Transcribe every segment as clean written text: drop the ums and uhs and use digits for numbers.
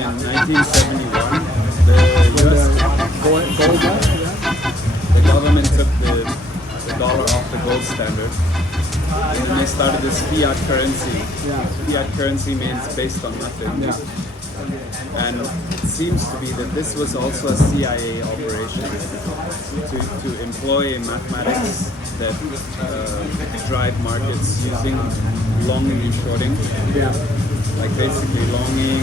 happened in 1971. The US the government took the dollar off the gold standard, and then they started this fiat currency. Fiat currency means based on nothing. And it seems to be that this was also a CIA operation to employ mathematics that drive markets using longing and shorting. Like basically longing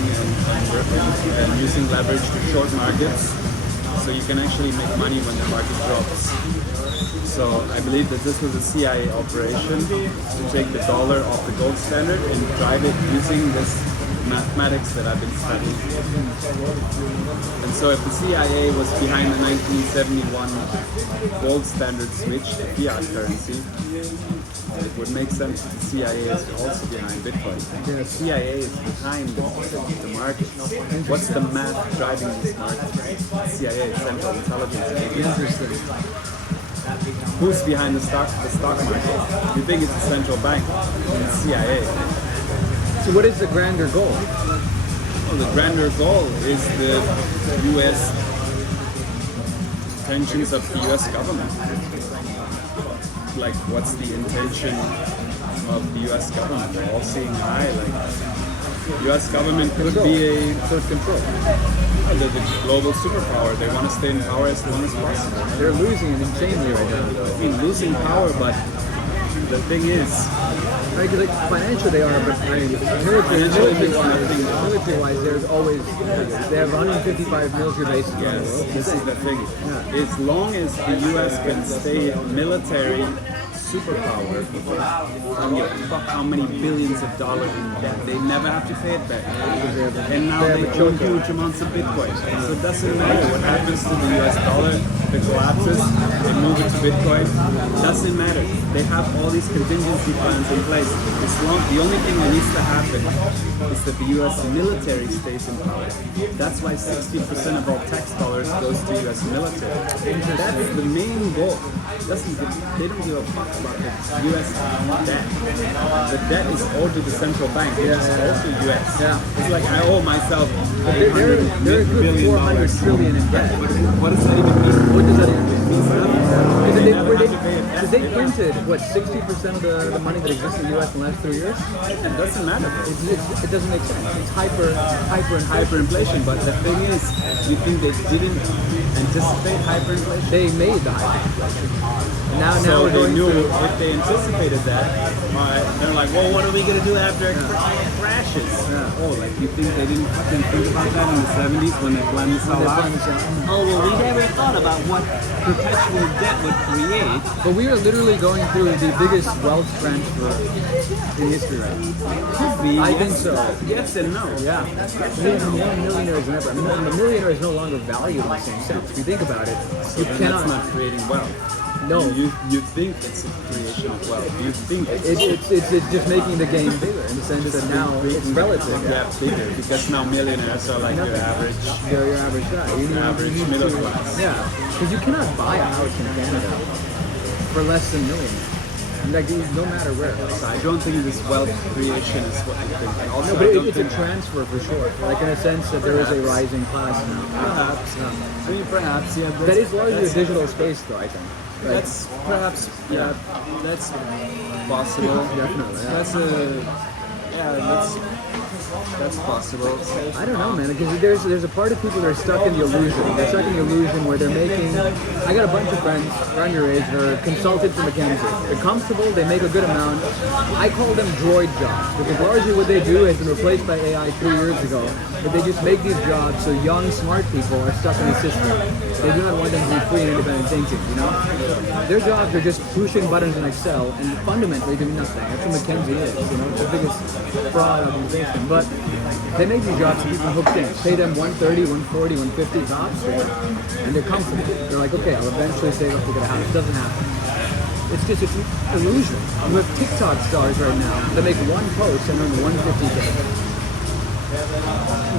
and using leverage to short markets, so you can actually make money when the market drops. So I believe that this was a CIA operation to take the dollar off the gold standard and drive it using this mathematics that I've been studying. And so if the CIA was behind the 1971 gold standard switch to fiat currency, it would make sense that the CIA is also behind Bitcoin. The CIA is behind the markets. What's the math driving these markets? CIA, Central Intelligence Agency. Who's behind the stock market? You think it's the central bank, the CIA. So what is the grander goal? Well, the grander goal is the U.S. intentions of the U.S. government. Like, what's the intention of the U.S. government? The all-seeing eye. Like, the U.S. government could be a third control. The global superpower. They want to stay in power as long as possible. They're losing it insanely right now. I mean, losing power, but the thing is, right, like financially they are, but military-wise, there's always, they have 155 military bases in the world. This is the thing. As long as the U.S. can stay military superpower, I don't give a fuck how many billions of dollars in debt. They never have to pay it back. And now they own huge amounts of Bitcoin. So it doesn't matter what happens to the US dollar. If it collapses, they move it to Bitcoin. It doesn't matter. They have all these contingency plans in place. The only thing that needs to happen is that the US military stays in power. That's why 60% of all tax dollars goes to US military. That's the main goal. They don't give a fuck about the US debt. The debt is owed to the central bank, which is also US. It's like I owe myself $800 they're a good billion. $400 trillion in debt. What does that even mean? What does that even mean? It means nothing. They never have to pay it back. Because they printed, what, 60% of the money that exists in the US in the last 3 years? It doesn't matter. It doesn't make sense. It's hyperinflation. But the thing is, you think they didn't anticipate hyperinflation? They made the hyperinflation. Now we're going through. If they anticipated that, they're like, well, what are we gonna do after it crashes? Oh, like you think they didn't fucking think about that in the 70s when they planned this all out? Oh, well, we never thought about what perpetual debt would create. But we are literally going through the biggest wealth transfer in history right now. Could be. I think so. Yes and no. Yeah. We have more millionaires than ever. The millionaire is no longer valued in the same sense. If you think about it, So then that's not creating wealth. No. You think it's a creation of wealth. You think it's just making the game bigger in the sense that now it's relative. Yeah, bigger because now millionaires are like your average. They're your average guy. Your average middle class. Yeah, because you cannot buy a house in Canada for less than $1 million. Like, no matter where. So I don't think this wealth creation is what you think. And also, No, but it's a transfer for sure. Like in a sense that there is a rising class now. Perhaps. I mean, perhaps, yeah. That is largely a digital space, though. I think. Like, That's perhaps, yeah, that's possible. Definitely. That's possible. I don't know, man, because there's a part of people that are stuck in the illusion. They're stuck in the illusion where they're making. I got a bunch of friends around your age that are consulted for McKinsey. They're comfortable, they make a good amount. I call them droid jobs because largely what they do has been replaced by AI 3 years ago. But they just make these jobs so young, smart people are stuck in the system. They do not want them to be free and independent thinking, you know? Their jobs are just pushing buttons in Excel and fundamentally doing nothing. That's what McKinsey is, you know? It's the biggest fraud organization. But they make these jobs so people hooked in. Pay them 130, 140, 150 tops, and they're comfortable. They're like, okay, I'll eventually save up to get a house. It doesn't happen. It's just an illusion. You have TikTok stars right now that make one post and earn 150K.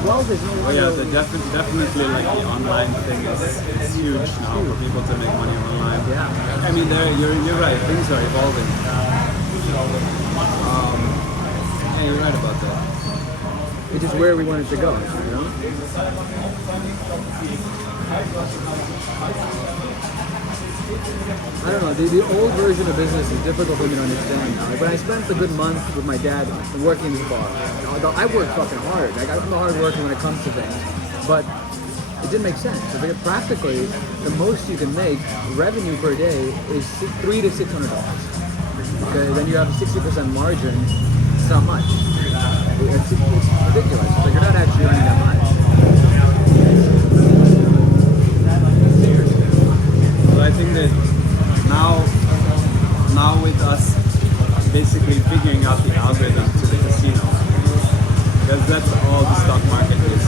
Wealth is no longer... Definitely like the online thing is huge now for people to make money online. Yeah. I mean, you're right. Things are evolving. Yeah, you're right about that. It's just where we want it to go, you know? I don't know, the old version of business is difficult for me to understand now. Like when I spent a good month with my dad working in this bar, I work fucking hard. Like I'm hard working when it comes to things, but it didn't make sense. So practically, the most you can make revenue per day is $300 to $600. Okay, then you have a 60% margin. It's not much. It's ridiculous. Like you're not actually earning that much. So I think that now with us basically figuring out the algorithm to the casino, because that's all the stock market is.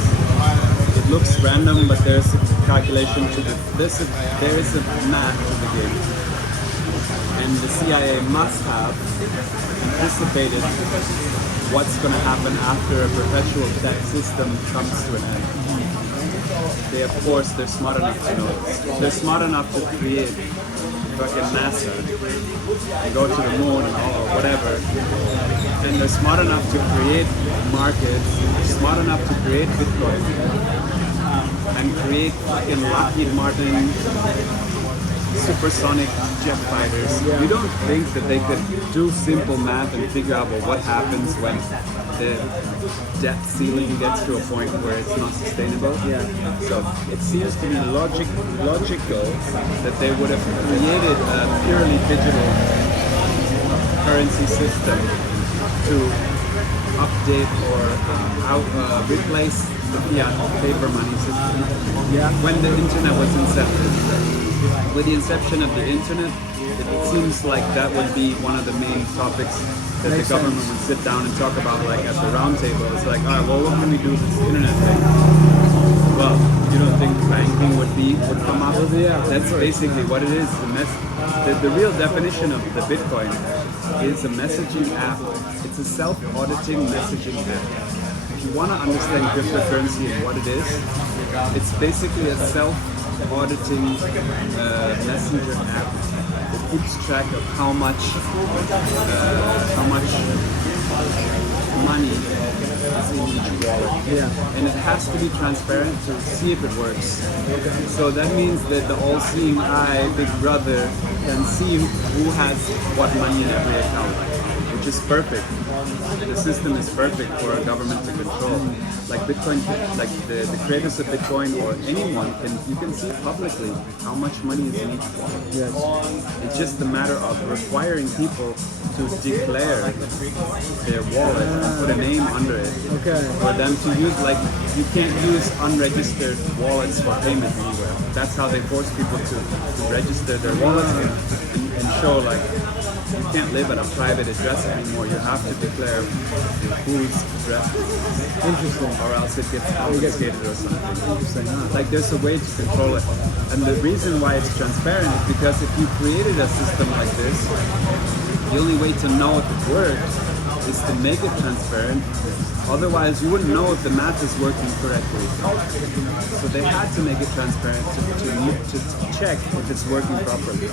It looks random, but there's a calculation to the there is a math to the game, and the CIA must have anticipated what's going to happen after a perpetual check system comes to an end. They, of course, they're smart enough to know this. They're smart enough to create fucking NASA and go to the moon and all, whatever. And they're smart enough to create markets, they're smart enough to create Bitcoin and create fucking Lockheed Martin supersonic jet fighters. Yeah. You don't think that they could do simple math and figure out, well, what happens when the debt ceiling gets to a point where it's not sustainable? Yeah. So it seems to be logical that they would have created a purely digital currency system to update or replace the fiat paper money system. Yeah. When the internet was incepted. With the inception of the internet, it seems like that would be one of the main topics that the government would sit down and talk about, like at the round table. It's like, all right, well, what can we do with this internet thing? Well, you don't think banking would come up with it? Yeah, That's basically what it is. The real definition of the Bitcoin is a messaging app. It's a self-auditing messaging app. If you want to understand cryptocurrency and what it is, it's basically a self-auditing messenger app that keeps track of how much money is in each wallet. Yeah. And it has to be transparent to see if it works. So that means that the all-seeing eye, Big Brother, can see who has what money in every account, which is perfect. The system is perfect for a government to control. Like Bitcoin, like the creators of Bitcoin or anyone you can see publicly how much money is in each wallet. Yes. It's just a matter of requiring people to declare their wallet and put a name under it. Okay. For them to use, like, you can't use unregistered wallets for payment anywhere. That's how they force people to register their wallets and show, like, you can't live at a private address anymore. You have to declare whose address it is. Interesting. Or else it gets confiscated or something. Interesting. Huh? Like there's a way to control it. And the reason why it's transparent is because if you created a system like this, the only way to know if it works is to make it transparent. Otherwise, you wouldn't know if the math is working correctly. So they had to make it transparent to check if it's working properly.